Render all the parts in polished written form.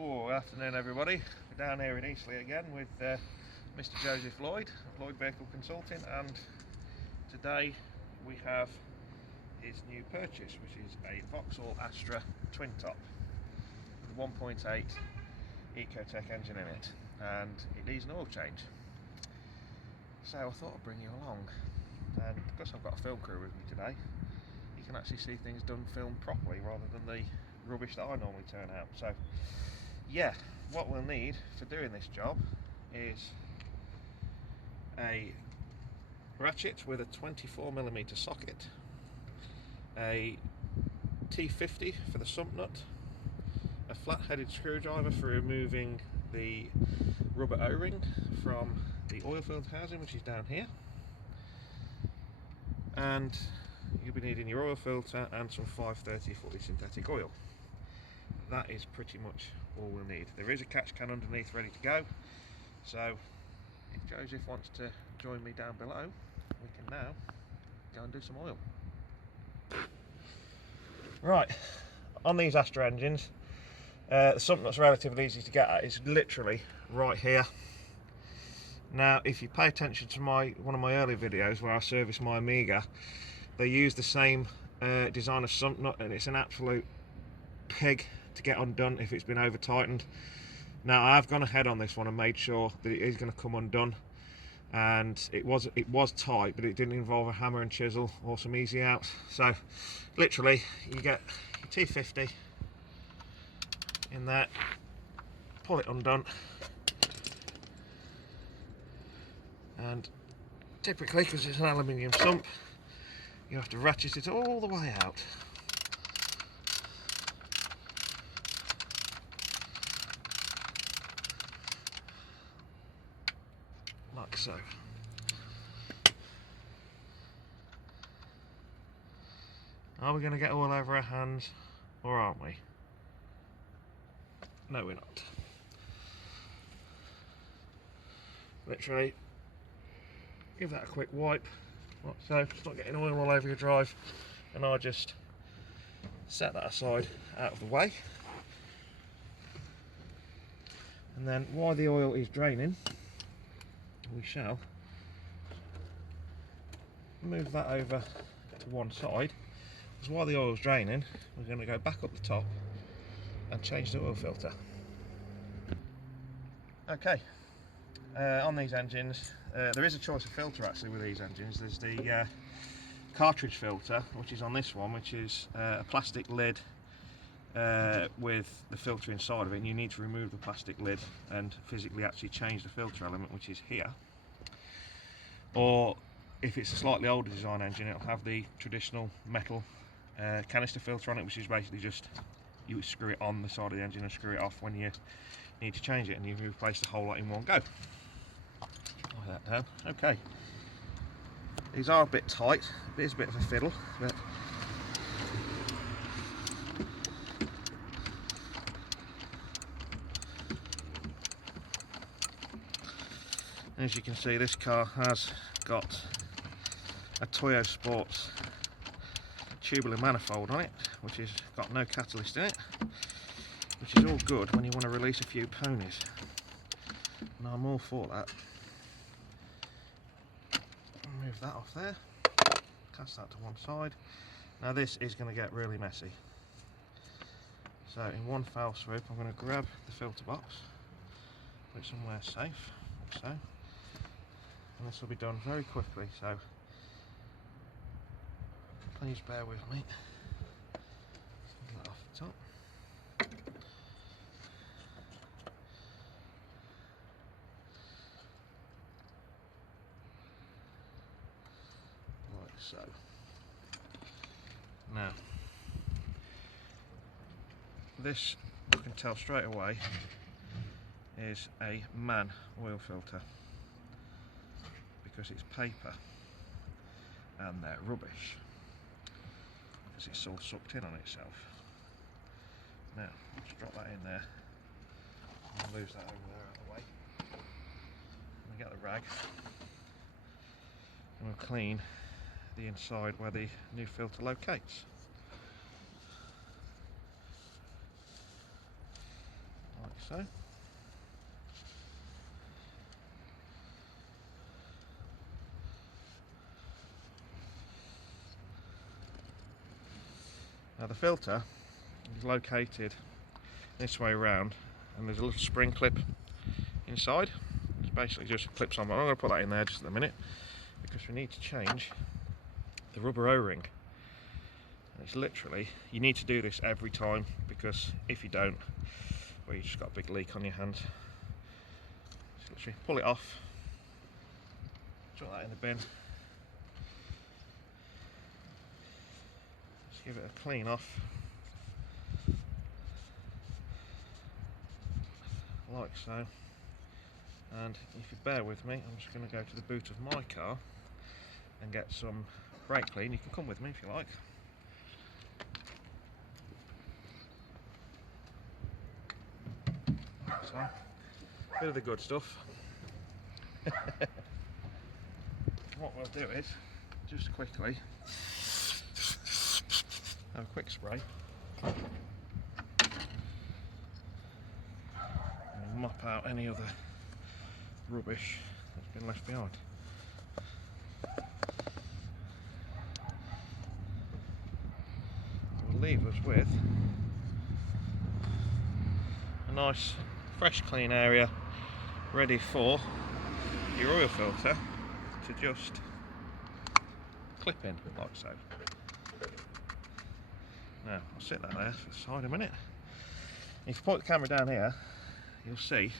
Oh, afternoon everybody. We're down here in Eastleigh again with Mr. Joseph Lloyd of Lloyd Vehicle Consulting, and today we have his new purchase, which is a Vauxhall Astra twin top with a 1.8 Ecotec engine in it, and it needs an oil change. So I thought I'd bring you along, and because I've got a film crew with me today, you can actually see things done filmed properly rather than the rubbish that I normally turn out. So yeah, what we'll need for doing this job is a ratchet with a 24mm socket, a T50 for the sump nut, a flat-headed screwdriver for removing the rubber O-ring from the oil filter housing, which is down here, and you'll be needing your oil filter and some 530/40 synthetic oil. That is pretty much all we'll need. There is a catch can underneath ready to go, so if Joseph wants to join me down below, we can now go and do some oil. Right, on these Astra engines, the sump nut's relatively easy to get at. It's literally right here. Now if you pay attention to one of my early videos where I service my Amiga, they use the same design of sump nut, and it's an absolute pig to get undone if it's been over tightened. Now I've gone ahead on this one and made sure that it is going to come undone, and it was tight, but it didn't involve a hammer and chisel or some easy out. So literally you get your T50 in there, pull it undone, and typically, because it's an aluminium sump, you have to ratchet it all the way out. Like so. Are we going to get oil over our hands, or aren't we? No, we're not. Literally, give that a quick wipe, like so. It's not getting oil all over your drive, and I just set that aside out of the way. And then while the oil is draining, we shall move that over to one side, because while the oil is draining, we're going to go back up the top and change the oil filter. Okay, on these engines, there is a choice of filter actually with these engines. There's the cartridge filter, which is on this one, which is a plastic lid with the filter inside of it, and you need to remove the plastic lid and physically actually change the filter element, which is here. Or if it's a slightly older design engine, it'll have the traditional metal canister filter on it, which is basically just you would screw it on the side of the engine and screw it off when you need to change it, and you replace the whole lot in one go. Like that down. Okay, these are a bit tight, it is a bit of a fiddle, but as you can see, this car has got a Toyo Sports tubular manifold on it, which has got no catalyst in it, which is all good when you want to release a few ponies, and I'm all for that. Move that off there, cast that to one side. Now this is going to get really messy, so in one foul swoop I'm going to grab the filter box, put it somewhere safe, like so. And this will be done very quickly, so please bear with me. Get that off the top. Like so. Now, this I can tell straight away is a MAN oil filter, because it's paper and they're rubbish, because it's all sucked in on itself. Now, just drop that in there, and lose that over there out of the way. We get the rag, and we'll clean the inside where the new filter locates. Like so. Now the filter is located this way around, and there's a little spring clip inside. It's basically just clips on, but I'm going to put that in there just at the minute because we need to change the rubber O-ring. And it's literally, you need to do this every time, because if you don't, well, you just got a big leak on your hand. Just literally pull it off, chuck that in the bin, just give it a clean off, like so. And if you bear with me, I'm just going to go to the boot of my car and get some brake clean. You can come with me if you like. So, bit of the good stuff. What we'll do is just quickly have a quick spray and mop out any other rubbish that's been left behind. It will leave us with a nice fresh clean area ready for your oil filter to just clip in like so. Now I'll sit that there for the side a minute. If you put the camera down here, you'll see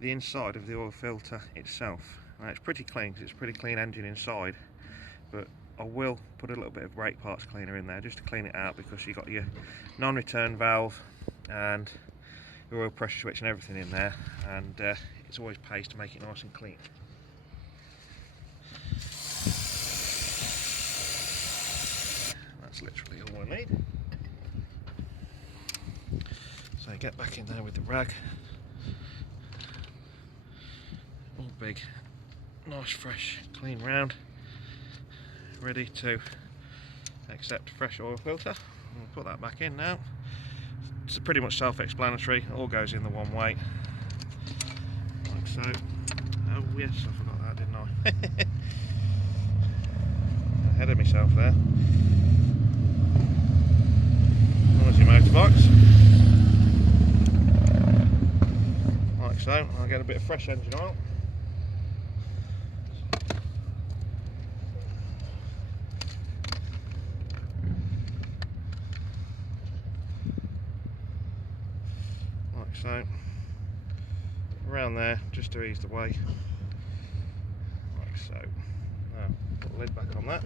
the inside of the oil filter itself. Now it's pretty clean because it's a pretty clean engine inside, but I will put a little bit of brake parts cleaner in there just to clean it out, because you've got your non-return valve and your oil pressure switch and everything in there, and it's always pays to make it nice and clean. That's literally all I need. So get back in there with the rag. All big, nice, fresh, clean round, ready to accept fresh oil filter. We'll put that back in now. It's pretty much self-explanatory. It all goes in the one way, like so. Oh yes, I forgot that, didn't I? Ahead of myself there. There's your motorbikes. Like so. I'll get a bit of fresh engine oil. So around there, just to ease the way, like so. Now put the lid back on that,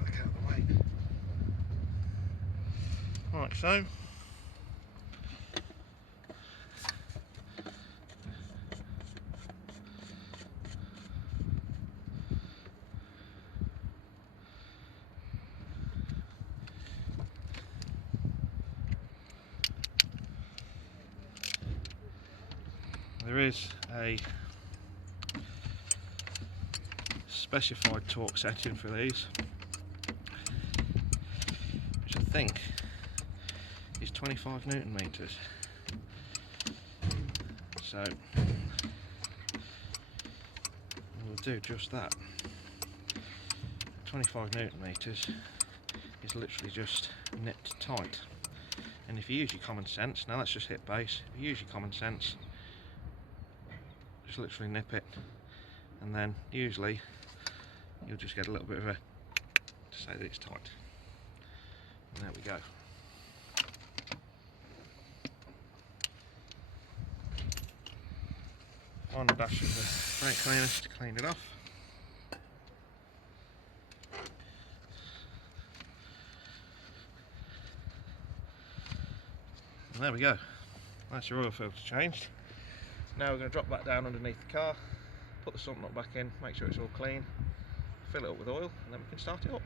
back out of the way, like so. There is a specified torque setting for these, which I think is 25 Newton meters. So we'll do just that. 25 Newton meters is literally just nipped tight. And if you use your common sense, now let's just hit base, if you use your common sense, just literally nip it, and then usually you'll just get a little bit of a, to say that it's tight. And there we go. One dash of the brake cleaner to clean it off. And there we go. That's your oil filter changed. Now we're going to drop that down underneath the car, put the sump nut back in, make sure it's all clean, fill it up with oil, and then we can start it up.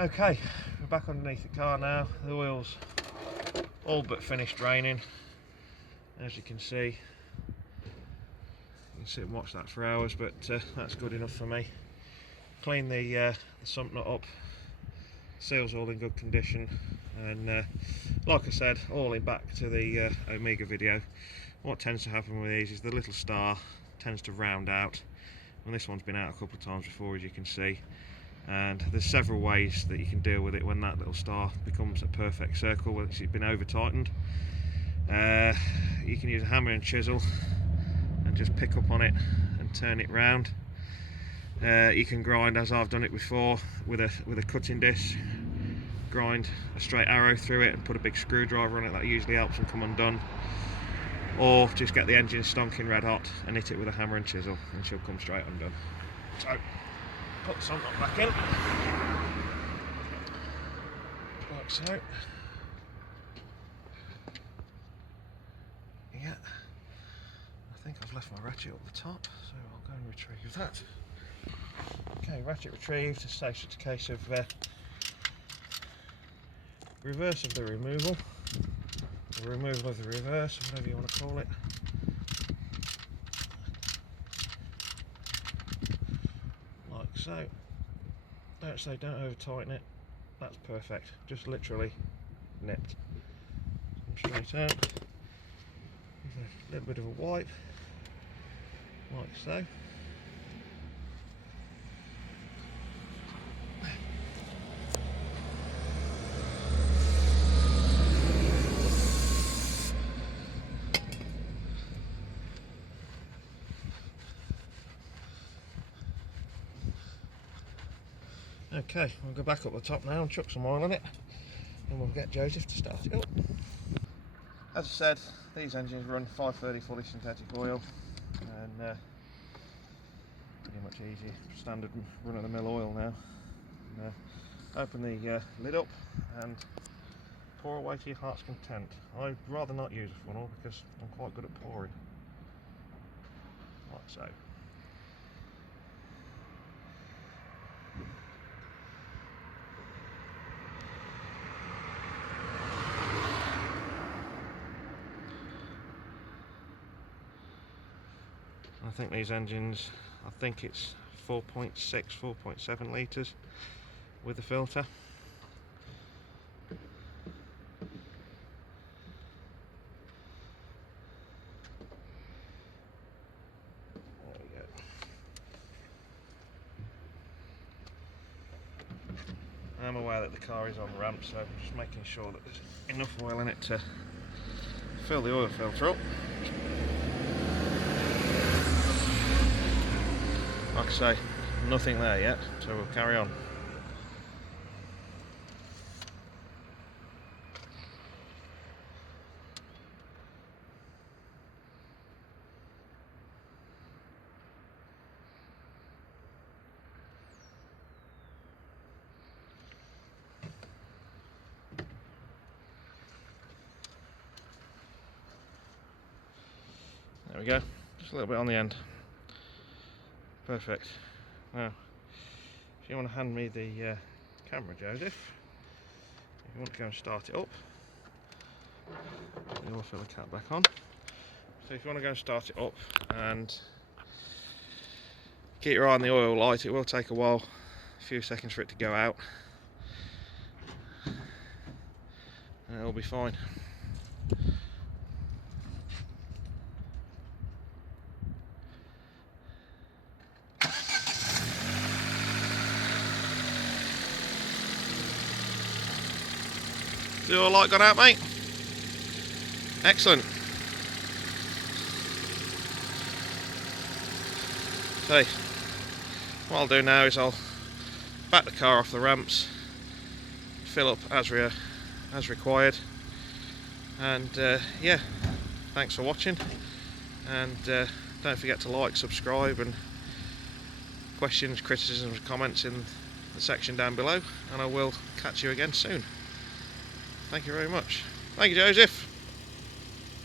Okay, we're back underneath the car now. The oil's all but finished draining. As you can sit and watch that for hours, but that's good enough for me. Clean the sump nut up seals all in good condition, and like I said, all in back to the Omega video, what tends to happen with these is the little star tends to round out, and this one's been out a couple of times before, as you can see, and there's several ways that you can deal with it when that little star becomes a perfect circle, whether it's been over tightened. You can use a hammer and chisel and just pick up on it and turn it round. You can grind, as I've done it before, with a cutting disc, grind a straight arrow through it and put a big screwdriver on it. That usually helps them come undone. Or just get the engine stonking red hot and hit it with a hammer and chisel and she'll come straight undone. So put the sun back in, like so. Yeah, I think I've left my ratchet up the top, so I'll go and retrieve that. Okay, ratchet retrieved. It's just a case of reverse of the removal, or removal of the reverse, whatever you want to call it. Like so. Don't over tighten it. That's perfect. Just literally nipped. Come straight out. With a little bit of a wipe, like so. Okay, we'll go back up the top now and chuck some oil in it, and we'll get Joseph to start it up. As I said, these engines run 530 fully synthetic oil, and pretty much easy, standard run-of-the-mill oil now. And, open the lid up and pour away to your heart's content. I'd rather not use a funnel because I'm quite good at pouring, like so. I think these engines, I think it's 4.6, 4.7 litres with the filter. There we go. I'm aware that the car is on ramp, so I'm just making sure that there's enough oil in it to fill the oil filter up. Like I say, nothing there yet, so we'll carry on. There we go, just a little bit on the end. Perfect. Now, if you want to hand me the camera, Joseph, if you want to go and start it up, you'll fill the cap back on. So if you want to go and start it up and keep your eye on the oil light, it will take a while, a few seconds for it to go out, and it'll be fine. The oil light gone out, mate? Excellent. So, what I'll do now is I'll back the car off the ramps, fill up as required, and yeah, thanks for watching, and don't forget to like, subscribe, and questions, criticisms, comments in the section down below, and I will catch you again soon. Thank you very much. Thank you, Joseph.